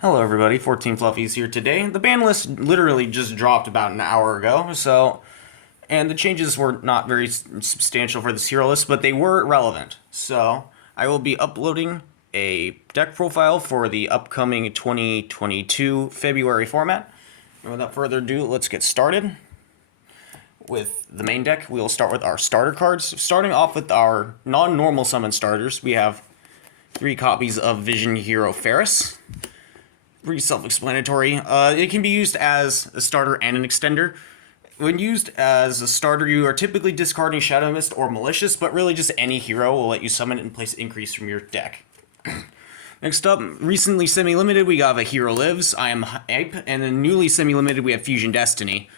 Hello, everybody. 14 Fluffies here today. The ban list literally just dropped about an hour ago, and the changes were not very substantial for this hero list, but they were relevant. So, I will be uploading a deck profile for the upcoming 2022 February format. And without further ado, let's get started with the main deck. We will start with our starter cards. Starting off with our non-normal summon starters, we have 3 copies of Vision Hero Ferris. Pretty self-explanatory. It can be used as a starter and an extender. When used as a starter, you are typically discarding Shadow Mist or Malicious, but really just any hero will let you summon it and place increase from your deck. Next up, recently semi-limited, we got a Hero Lives, I Am Hype, and then newly semi-limited, we have Fusion Destiny.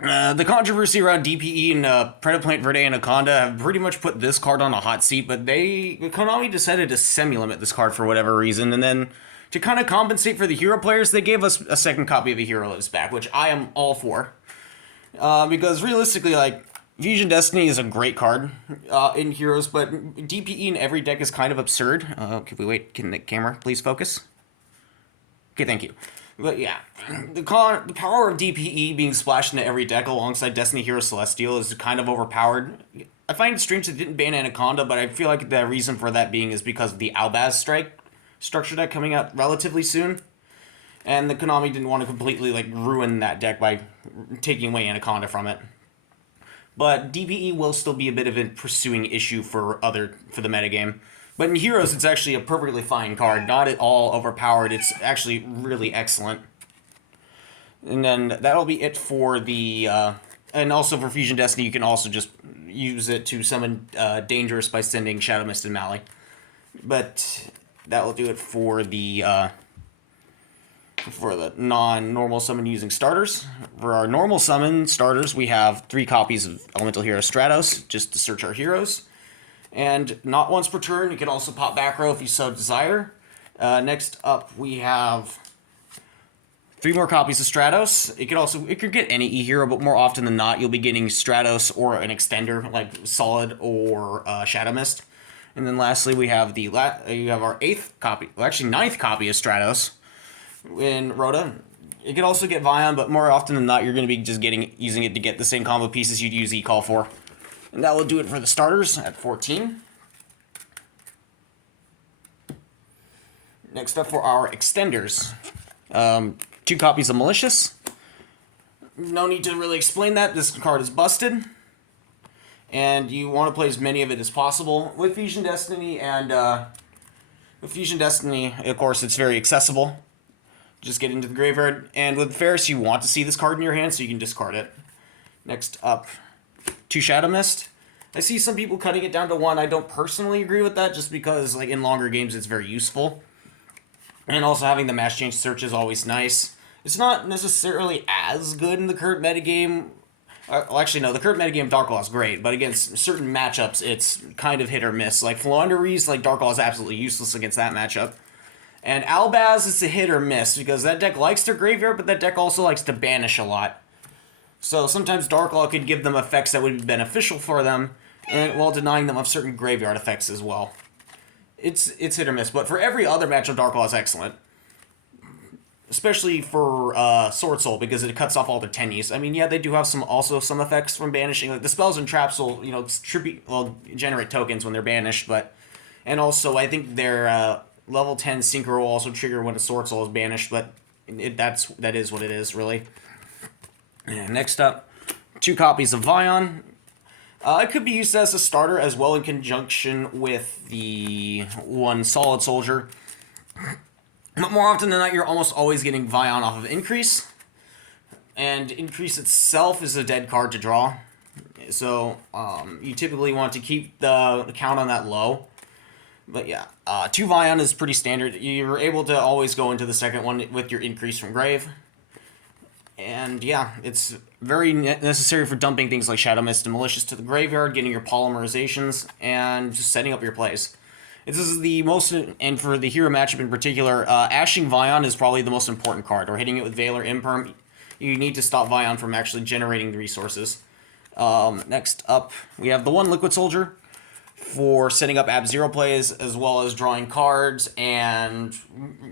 The controversy around DPE and Predaplant Verde Anaconda have pretty much put this card on a hot seat, but Konami decided to semi-limit this card for whatever reason, and then to kind of compensate for the hero players, they gave us a second copy of a Hero Lives back, which I am all for. Because realistically, Fusion Destiny is a great card in Heroes, but DPE in every deck is kind of absurd. Can we wait? Can the camera please focus? Okay, thank you. But yeah, the power of DPE being splashed into every deck alongside Destiny Hero Celestial is kind of overpowered. I find it strange they didn't ban Anaconda, but I feel like the reason for that being is because of the Albaz Strike structure deck coming out relatively soon, and the Konami didn't want to completely ruin that deck by taking away Anaconda from it. But DPE will still be a bit of a pursuing issue for the metagame. But in Heroes, it's actually a perfectly fine card, not at all overpowered. It's actually really excellent. And then that'll be it for the and also for Fusion Destiny, you can also just use it to summon Dangerous by sending Shadow Mist and Mali. But that will do it for the non-normal summon using starters. For our normal summon starters, we have 3 copies of Elemental Hero Stratos, just to search our heroes. And not once per turn, you can also pop back row if you so desire. Next up, we have 3 more copies of Stratos. It could get any E-hero, but more often than not, you'll be getting Stratos or an extender, like Solid or Shadow Mist. And then lastly, we have you have our 8th copy, well, actually 9th copy of Stratos in Rhoda. It could also get Vion, but more often than not, you're going to be just using it to get the same combo pieces you'd use E-Call for. And that will do it for the starters at 14. Next up for our extenders. 2 copies of Malicious. No need to really explain that. This card is busted. And you want to play as many of it as possible. With Fusion Destiny, of course, it's very accessible. Just get into the graveyard. And with Ferris, you want to see this card in your hand, so you can discard it. Next up, 2 Shadow Mist. I see some people cutting it down to 1. I don't personally agree with that, just because in longer games it's very useful. And also having the mass change search is always nice. It's not necessarily as good in the current metagame. Well, actually, no, the current metagame Dark Claw is great, but against certain matchups, it's kind of hit or miss. Like Floowandereeze, Dark Claw is absolutely useless against that matchup. And Albaz is a hit or miss, because that deck likes their graveyard, but that deck also likes to banish a lot. So sometimes Dark Claw could give them effects that would be beneficial for them, and while denying them of certain graveyard effects as well. It's hit or miss, but for every other matchup, Dark Claw is excellent. Especially for Sword Soul, because it cuts off all the tennies. I mean, yeah, they do have some effects from banishing. Like the spells and traps will, generate tokens when they're banished, and also I think their level 10 Synchro will also trigger when a Sword Soul is banished, but that is what it is, really. And next up, 2 copies of Vion. It could be used as a starter as well in conjunction with the 1 Solid Soldier. But more often than not, you're almost always getting Vion off of Increase. And Increase itself is a dead card to draw. So you typically want to keep the count on that low. But yeah, 2 Vion is pretty standard. You're able to always go into the second one with your Increase from Grave. And yeah, it's very necessary for dumping things like Shadow Mist and Malicious to the graveyard, getting your polymerizations, and just setting up your plays. This is the most, and for the hero matchup in particular, Ashing Vion is probably the most important card, or hitting it with Valor Imperm. You need to stop Vion from actually generating the resources. Next up, we have the 1 Liquid Soldier. for setting up Ab-Zero plays, as well as drawing cards and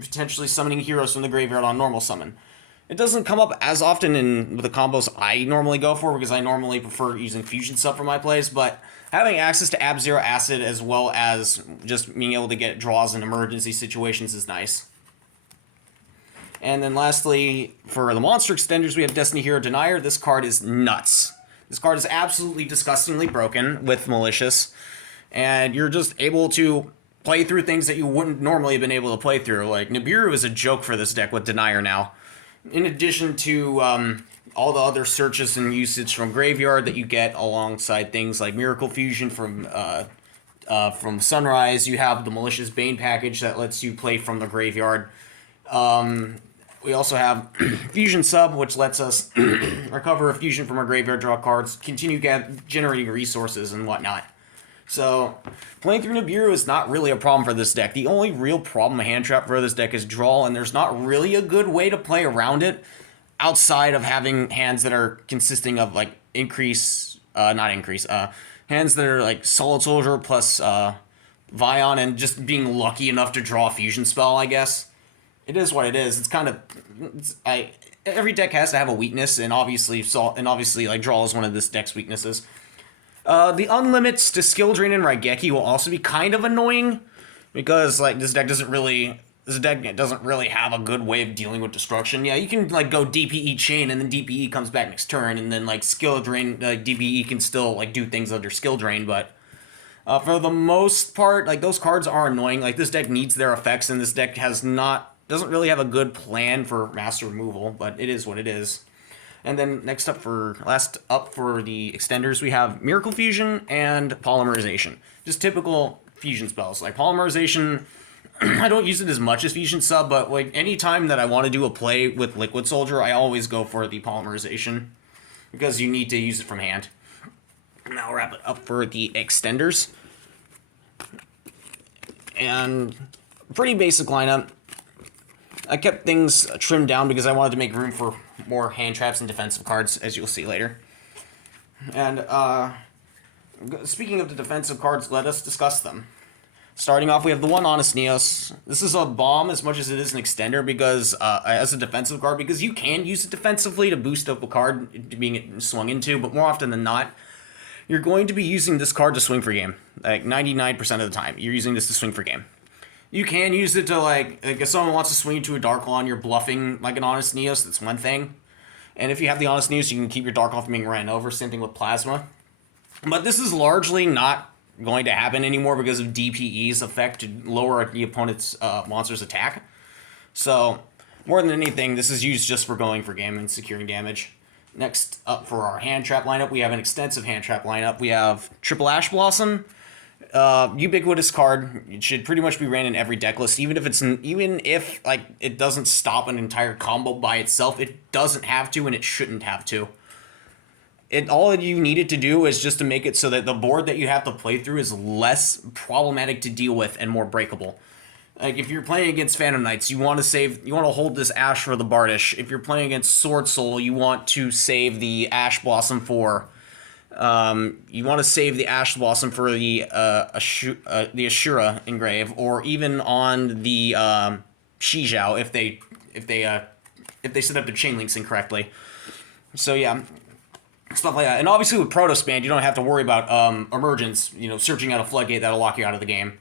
potentially summoning heroes from the graveyard on normal summon. It doesn't come up as often with the combos I normally go for, because I normally prefer using Fusion Sub for my plays, but having access to Ab-Zero Acid as well as just being able to get draws in emergency situations is nice. And then lastly, for the monster extenders, we have Destiny Hero Denier. This card is nuts. This card is absolutely disgustingly broken with Malicious, and you're just able to play through things that you wouldn't normally have been able to play through. Like, Nibiru is a joke for this deck with Denier now. In addition to all the other searches and usage from Graveyard that you get alongside things like Miracle Fusion from Sunrise, you have the Malicious Bane package that lets you play from the Graveyard. We also have Fusion Sub, which lets us recover a fusion from our graveyard, draw cards, continue generating resources and whatnot. So, playing through Nibiru is not really a problem for this deck. The only real problem, a hand trap for this deck, is draw, and there's not really a good way to play around it outside of having hands that are consisting of, like, hands that are, like, Solid Soldier plus Vion, and just being lucky enough to draw a fusion spell, I guess. It is what it is. It's kind of... every deck has to have a weakness, and obviously, like, draw is one of this deck's weaknesses. The unlimits to Skill Drain and Raigeki will also be kind of annoying, because, like, this deck doesn't really have a good way of dealing with destruction. Yeah, you can, like, go DPE Chain, and then DPE comes back next turn, and then, like, Skill Drain, DPE can still, like, do things under Skill Drain, but for the most part, like, those cards are annoying. Like, this deck needs their effects, and this deck doesn't really have a good plan for master removal, but it is what it is. And then last up for the extenders, we have Miracle Fusion and Polymerization. Just typical fusion spells. Like Polymerization, I don't use it as much as Fusion Sub, but like any time that I want to do a play with Liquid Soldier, I always go for the Polymerization, because you need to use it from hand. Now I'll wrap it up for the extenders. And pretty basic lineup. I kept things trimmed down because I wanted to make room for more hand traps and defensive cards, as you'll see later. And speaking of the defensive cards, let us discuss them. Starting off, we have the one Honest Neos. This is a bomb as much as it is an extender, because as a defensive card, because you can use it defensively to boost up a card being swung into, but more often than not, you're going to be using this card to swing for game. Like 99% of the time, you're using this to swing for game. You can use it to, like if someone wants to swing into a Dark Law and you're bluffing like an Honest Neos, that's one thing. And if you have the Honest Neos, you can keep your Dark Law from being ran over, same thing with Plasma. But this is largely not going to happen anymore because of DPE's effect to lower the opponent's monster's attack. So, more than anything, this is used just for going for game and securing damage. Next up for our hand trap lineup, we have an extensive hand trap lineup. We have Triple Ash Blossom. Ubiquitous card. It should pretty much be ran in every deck list, even if like it doesn't stop an entire combo by itself. It doesn't have to, and it shouldn't have to. All you needed to do is just to make it so that the board that you have to play through is less problematic to deal with and more breakable. Like if you're playing against Phantom Knights, you want to hold this Ash for the Bardish. If you're playing against Sword Soul, you want to save the Ash Blossom for the Ashura Engrave, or even on the Shizhao if they set up their chain links incorrectly. So yeah, stuff like that. And obviously with Protospan, you don't have to worry about emergence, searching out a floodgate that'll lock you out of the game.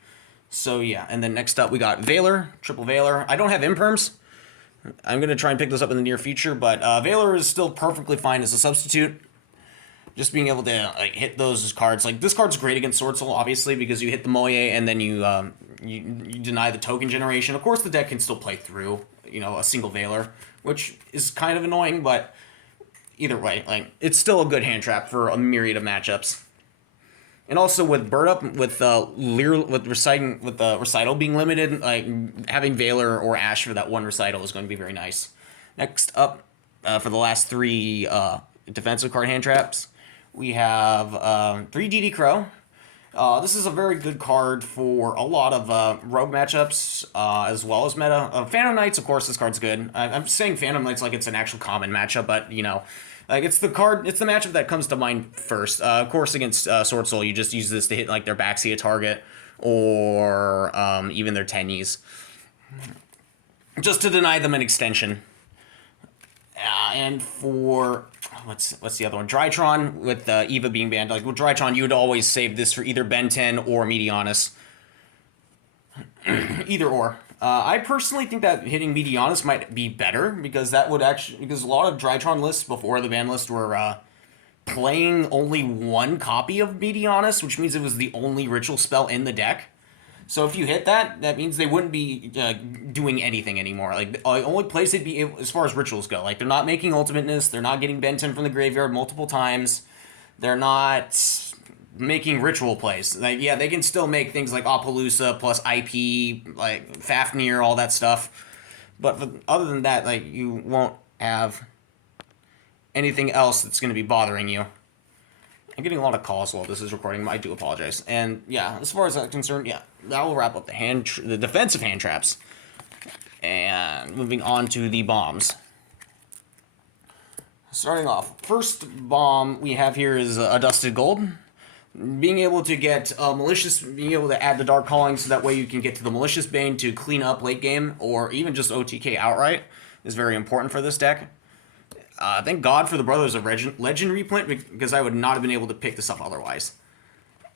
So yeah, and then next up we got Valor, Triple Valor. I don't have Imperms. I'm going to try and pick those up in the near future, but Valor is still perfectly fine as a substitute. Just being able to hit those cards. Like, this card's great against Sword Soul, obviously, because you hit the Moye and then you deny the token generation. Of course, the deck can still play through, a single Valor, which is kind of annoying, but either way, like, it's still a good hand trap for a myriad of matchups. And also with Bird Up, with Recital being limited, like having Valor or Ash for that one Recital is going to be very nice. Next up, for the last three defensive card hand traps, we have 3 DD Crow. This is a very good card for a lot of rogue matchups, as well as meta. Phantom Knights, of course, this card's good. I'm saying Phantom Knights like it's an actual common matchup, but like it's the matchup that comes to mind first. Of course, against Sword Soul, you just use this to hit like their backseat target or even their tennies, just to deny them an extension. And for what's the other one? Drytron, with Eva being banned. Like with Drytron, you would always save this for either Ben 10 or Medianus. Either or. I personally think that hitting Medianus might be better because that would because a lot of Drytron lists before the ban list were playing only one copy of Medianus, which means it was the only ritual spell in the deck. So if you hit that, that means they wouldn't be doing anything anymore. Like the only place they'd be, as far as rituals go, like they're not making ultimateness, they're not getting Benton from the graveyard multiple times, they're not making ritual plays. Like yeah, they can still make things like Apollousa plus IP, like Fafnir, all that stuff. But other than that, like you won't have anything else that's going to be bothering you. I'm getting a lot of calls while this is recording. I do apologize. And yeah, as far as that's concerned, yeah, that will wrap up the defensive hand traps. And moving on to the bombs. Starting off, first bomb we have here is a Dusted Gold. Being able to get Malicious, being able to add the Dark Calling so that way you can get to the Malicious Bane to clean up late game, or even just OTK outright, is very important for this deck. Thank God for the Brothers of Legend reprint, because I would not have been able to pick this up otherwise.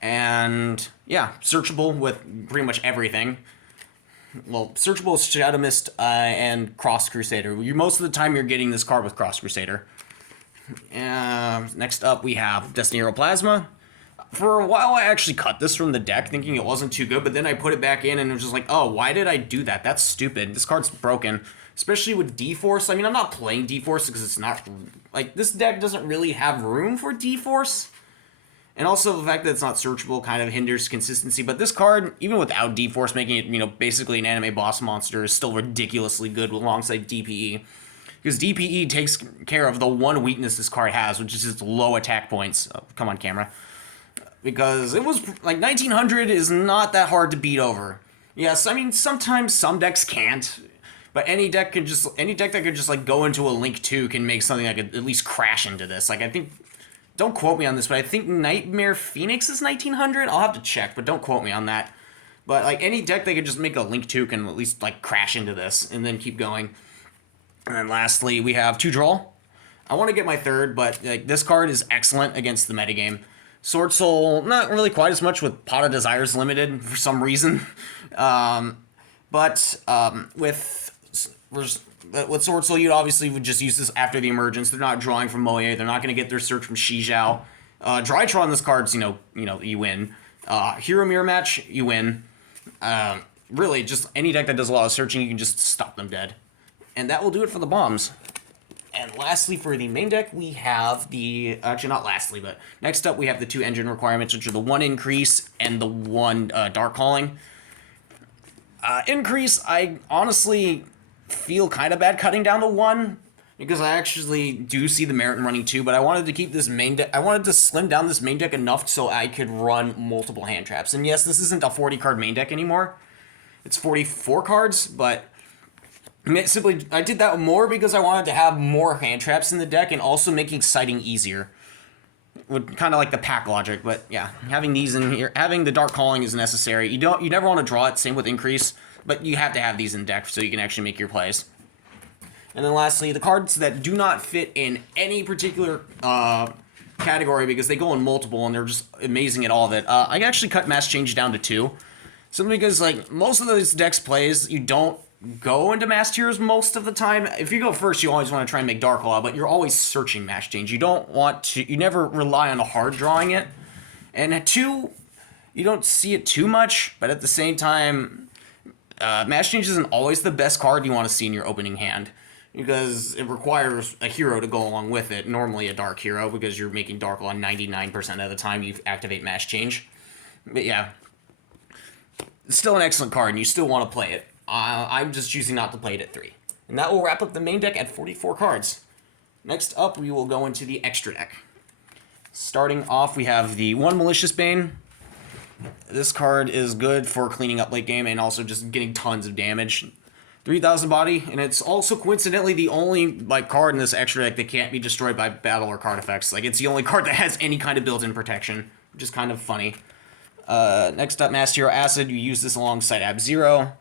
And yeah, searchable with pretty much everything. Well, searchable is Shadow Mist and Cross Crusader. Most of the time you're getting this card with Cross Crusader. Next up we have Destiny Hero Plasma. For a while I actually cut this from the deck thinking it wasn't too good, but then I put it back in and it was just like, oh, why did I do that? That's stupid. This card's broken. Especially with D-Force. I mean, I'm not playing D-Force because it's not... Like, this deck doesn't really have room for D-Force. And also, the fact that it's not searchable kind of hinders consistency. But this card, even without D-Force making it, basically an anime boss monster, is still ridiculously good alongside DPE. Because DPE takes care of the one weakness this card has, which is its low attack points. Oh, come on, camera. Because it was... Like, 1900 is not that hard to beat over. Yes, I mean, sometimes some decks can't. But any deck that could just like go into a Link 2 can make something that could at least crash into this. Like I think, don't quote me on this, but I think Nightmare Phoenix is 1900. I'll have to check, but don't quote me on that. But like any deck that could just make a Link 2 can at least like crash into this and then keep going. And then lastly, we have 2-Draw. I want to get my third, but like this card is excellent against the metagame. Sword Soul, not really quite as much with Pot of Desires limited for some reason. But with Sword Soul, you obviously would just use this after the emergence. They're not drawing from Moye. They're not going to get their search from Shi Zhao. Drytron, this card's, you win. Hero Mirror Match, you win. Really, just any deck that does a lot of searching, you can just stop them dead. And that will do it for the bombs. And lastly, for the main deck, we have actually not lastly, but next up we have the 2 engine requirements, which are the 1 increase and the 1 Dark Calling. Increase, I honestly feel kind of bad cutting down to 1 because I actually do see the merit in running 2, but I wanted to keep this main deck. I wanted to slim down this main deck enough so I could run multiple hand traps. And yes, this isn't a 40 card main deck anymore. It's 44 cards, but simply I did that more because I wanted to have more hand traps in the deck and also making sighting easier. Would kind of like the pack logic, but yeah, having these in here, having the Dark Calling is necessary. You never want to draw it. Same with Increase, but you have to have these in deck so you can actually make your plays. And then lastly, the cards that do not fit in any particular category because they go in multiple and they're just amazing at all of it. I actually cut Mass Change down to 2, simply because like most of those decks plays you don't go into Mass Tears most of the time. If you go first, you always want to try and make Dark Law, but you're always searching Mass Change. You never rely on a hard drawing it. And 2, you don't see it too much, but at the same time, Mass Change isn't always the best card you want to see in your opening hand, because it requires a hero to go along with it, normally a Dark Hero, because you're making Dark Law 99% of the time you activate Mass Change. But yeah, it's still an excellent card, and you still want to play it. I'm just choosing not to play it at 3. And that will wrap up the main deck at 44 cards. Next up, we will go into the extra deck. Starting off, we have the 1 Malicious Bane. This card is good for cleaning up late game and also just getting tons of damage. 3,000 body, and it's also coincidentally the only like card in this extra deck that can't be destroyed by battle or card effects. Like, it's the only card that has any kind of built-in protection, which is kind of funny. Next up, Master Hero Acid. You use this alongside Ab-Zero.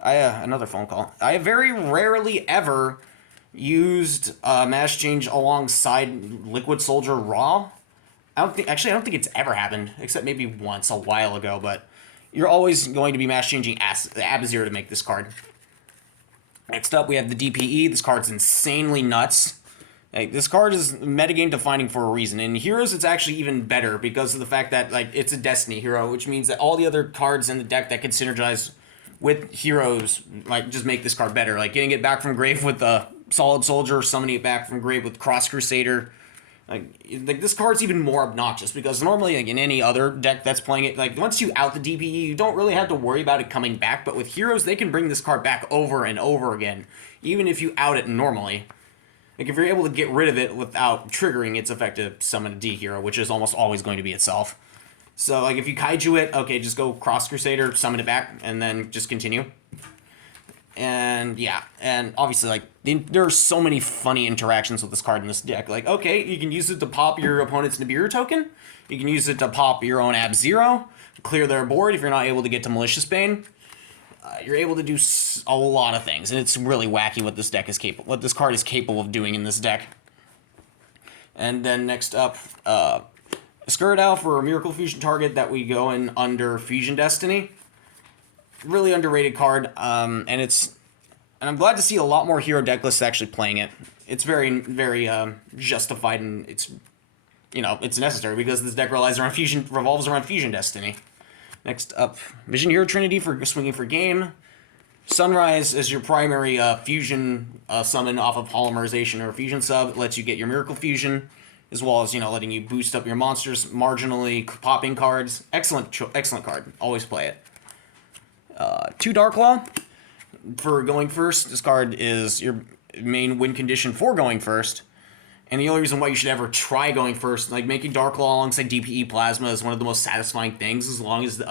Another phone call. I very rarely ever used Mass Change alongside Liquid Soldier Raw. I don't think it's ever happened, except maybe once a while ago, but you're always going to be mass changing Ab-Zero to make this card. Next up, we have the DPE. This card's insanely nuts. Like, this card is metagame defining for a reason. In Heroes, it's actually even better because of the fact that like it's a Destiny hero, which means that all the other cards in the deck that can synergize with Heroes like just make this card better. Like getting it back from grave with the Solid Soldier, summoning it back from grave with Cross Crusader. Like this card's even more obnoxious because normally, like in any other deck that's playing it, like once you out the DPE, you don't really have to worry about it coming back. But with Heroes, they can bring this card back over and over again, even if you out it normally. Like if you're able to get rid of it without triggering its effect to summon a D hero, which is almost always going to be itself. So like if you kaiju it, okay, just go Cross Crusader, summon it back, and then just continue. And yeah, and obviously like there are so many funny interactions with this card in this deck. Like, okay, you can use it to pop your opponent's Nibiru token. You can use it to pop your own Ab-Zero, clear their board if you're not able to get to Malicious Bane. You're able to do a lot of things, and it's really wacky what this deck is capable, what this card is capable of doing in this deck. And then next up, Skirdow for a Miracle Fusion target that we go in under Fusion Destiny. Really underrated card, and I'm glad to see a lot more hero deck lists actually playing it. It's very, very justified, and it's necessary because this deck revolves around Fusion Destiny. Next up, Vision Hero Trinity for swinging for game. Sunrise is your primary fusion summon off of Polymerization or Fusion Sub. It lets you get your Miracle Fusion, as well as letting you boost up your monsters, marginally popping cards. Excellent card. Always play it. 2 Darklaw for going first. This card is your main win condition for going first. And the only reason why you should ever try going first, like making Darklaw alongside DPE Plasma is one of the most satisfying things as long as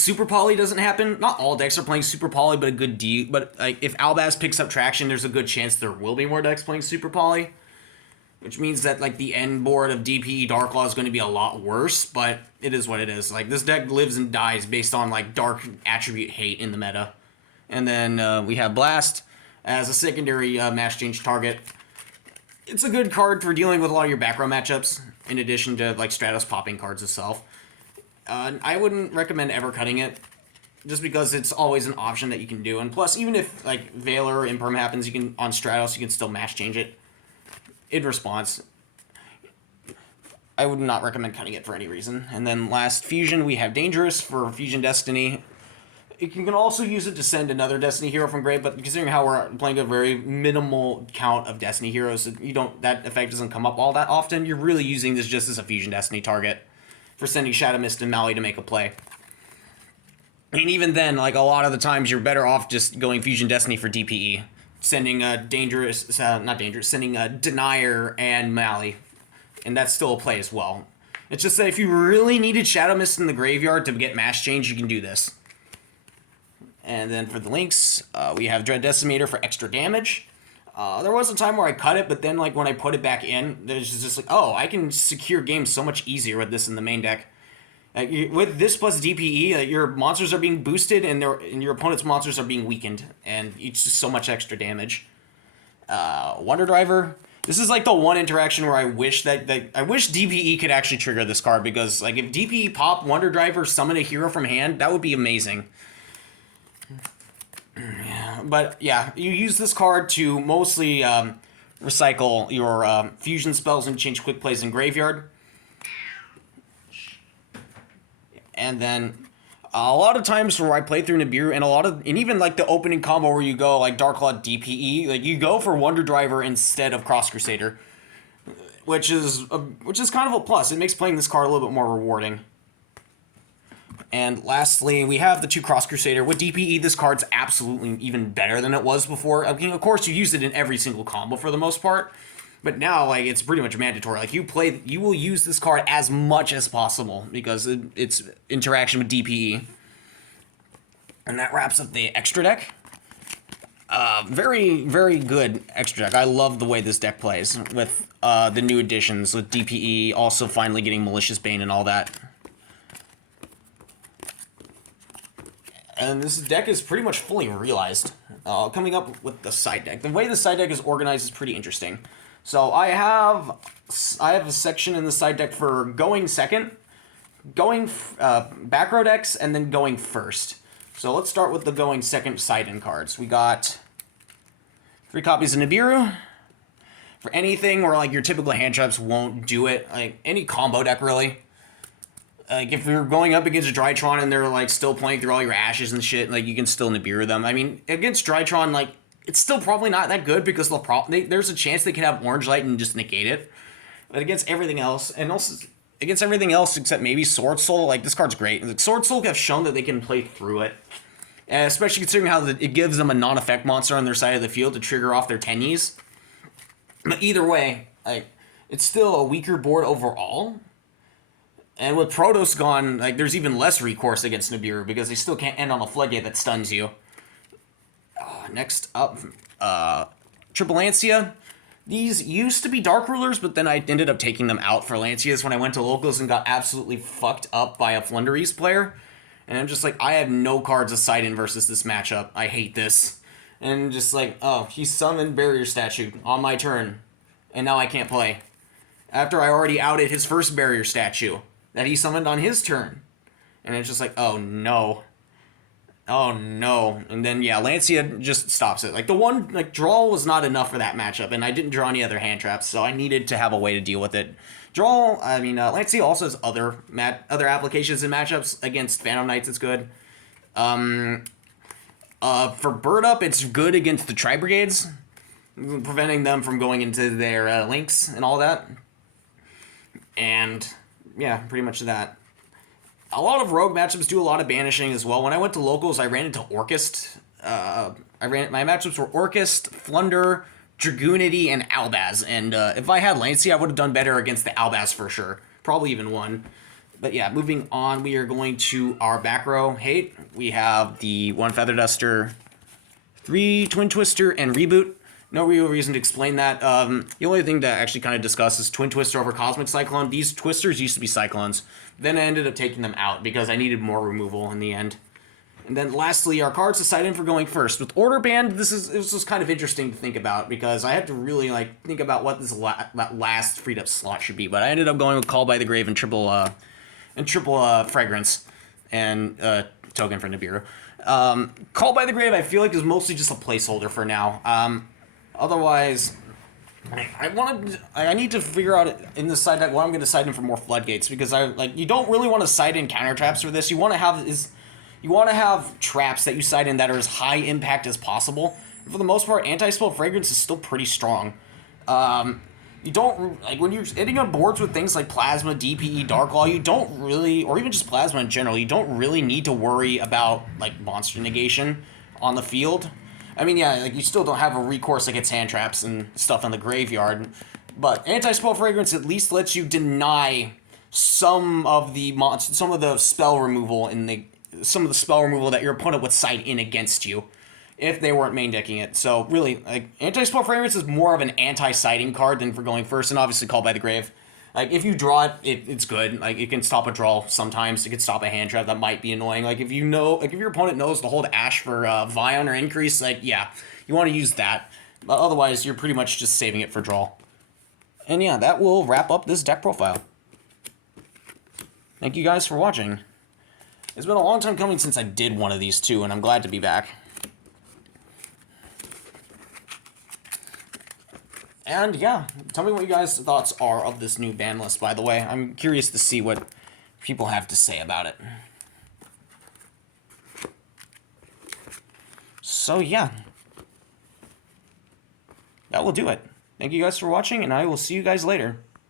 Super Poly doesn't happen. Not all decks are playing Super Poly, but a good D. But like if Albaz picks up traction, there's a good chance there will be more decks playing Super Poly. Which means that like the end board of DPE Darklaw is going to be a lot worse, but it is what it is. Like this deck lives and dies based on like dark attribute hate in the meta. And then we have Blast as a secondary mass change target. It's a good card for dealing with a lot of your back row matchups, in addition to like Stratos popping cards itself. I wouldn't recommend ever cutting it, just because it's always an option that you can do. And plus, even if like Valor or Imperm happens, you can on Stratos you can still mass change it in response. I would not recommend cutting it for any reason. And then last Fusion, we have Dangerous for Fusion Destiny. You can also use it to send another Destiny hero from grave, but considering how we're playing a very minimal count of Destiny heroes, that effect doesn't come up all that often. You're really using this just as a Fusion Destiny target for sending Shadow Mist and Mali to make a play. And even then, like a lot of the times, you're better off just going Fusion Destiny for DPE. Sending sending Denier and Mali, and that's still a play as well. It's just that if you really needed Shadow Mist in the graveyard to get mass change, you can do this. And then for the links, we have Dread Decimator for extra damage. There was a time where I cut it, but then like when I put it back in, there's just like, oh, I can secure games so much easier with this in the main deck. With this plus DPE, your monsters are being boosted and your opponent's monsters are being weakened, and it's just so much extra damage. Wonder Driver. This is like the one interaction where I wish DPE could actually trigger this card, because like if DPE pop Wonder Driver, summon a hero from hand, that would be amazing. But yeah, you use this card to mostly recycle your fusion spells and change quick plays in graveyard. And then a lot of times where I play through Nibiru, and even like the opening combo where you go like Darklaw DPE, like you go for Wonder Driver instead of Cross Crusader, which is kind of a plus. It makes playing this card a little bit more rewarding. And lastly, we have the 2 Cross Crusader. With DPE, this card's absolutely even better than it was before. I mean, of course, you use it in every single combo for the most part, But now, like, it's pretty much mandatory. Like, you will use this card as much as possible because it's interaction with DPE. And that wraps up the extra deck. Very, very good extra deck. I love the way this deck plays with the new additions, with DPE also finally getting Malicious Bane and all that. And this deck is pretty much fully realized. Coming up with the side deck. The way the side deck is organized is pretty interesting. So I have a section in the side deck for going second, going back row decks, and then going first. So let's start with the going second side-in cards. We got 3 copies of Nibiru. For anything where like your typical hand traps won't do it, like any combo deck really. Like if you're going up against a Drytron and they're like still playing through all your ashes and shit, like you can still Nibiru them. I mean, against Drytron, like it's still probably not that good because there's a chance they could have Orange Light and just negate it. But against everything else, and also against everything else except maybe Sword Soul, like this card's great. Like, Sword Soul have shown that they can play through it, and especially considering how it gives them a non-effect monster on their side of the field to trigger off their Tenyis. But either way, like it's still a weaker board overall. And with Protos gone, like there's even less recourse against Nibiru because they still can't end on a floodgate that stuns you. Next up, Triple Lancia. These used to be Dark Rulers, but then I ended up taking them out for Lancias when I went to locals and got absolutely fucked up by a Flunderies player. And I'm just like, I have no cards aside in versus this matchup. I hate this. And just like, oh, he summoned Barrier Statue on my turn, and now I can't play. After I already outed his first Barrier Statue that he summoned on his turn. And it's just like, oh no. Oh no. And then yeah, Lancia just stops it. Like the one, like draw was not enough for that matchup, and I didn't draw any other hand traps, so I needed to have a way to deal with it. Lancia also has other applications in matchups. Against Phantom Knights, it's good. For Bird Up, it's good against the Tri-Brigades, preventing them from going into their links and all that. And yeah, pretty much that. A lot of rogue matchups do a lot of banishing as well. When I went to locals, I ran into Orcust. My matchups were Orcust, Flunder, Dragoonity, and Albaz. And if I had Lancia, I would have done better against the Albaz for sure. Probably even won. But yeah, moving on, we are going to our back row hate. We have the 1 Feather Duster, 3 Twin Twister, and Reboot. No real reason to explain that. The only thing to actually kind of discuss is Twin Twister over Cosmic Cyclone. These Twisters used to be Cyclones. Then I ended up taking them out because I needed more removal in the end. And then lastly, our cards to side in for going first. With Order Band, this was kind of interesting to think about because I had to really like think about what this that last freed up slot should be. But I ended up going with Call by the Grave and triple Fragrance and token for Nibiru. Call by the Grave, I feel like is mostly just a placeholder for now. Otherwise, I need to figure out in the side deck what I'm going to side in for more floodgates because you don't really want to side in counter traps for this. You want to have traps that you side in that are as high impact as possible. And for the most part, Anti-Spell Fragrance is still pretty strong. You don't when you're hitting on boards with things like Plasma, DPE, Dark Law. You don't really, or even just Plasma in general. You don't really need to worry about like monster negation on the field. I mean, yeah, like you still don't have a recourse against hand traps and stuff in the graveyard, but Anti-Spell Fragrance at least lets you deny some of the spell removal that your opponent would side in against you if they weren't main decking it. So really, like Anti-Spell Fragrance is more of an anti-siding card than for going first, and obviously Call by the Grave. Like if you draw it's good. Like it can stop a draw sometimes. It can stop a hand trap that might be annoying. Like if your opponent knows to hold Ash for Vion or Increase, like yeah, you want to use that. But otherwise, you're pretty much just saving it for draw. And yeah, that will wrap up this deck profile. Thank you guys for watching. It's been a long time coming since I did one of these too, and I'm glad to be back. And yeah, tell me what you guys' thoughts are of this new ban list, by the way. I'm curious to see what people have to say about it. So yeah, that will do it. Thank you guys for watching, and I will see you guys later.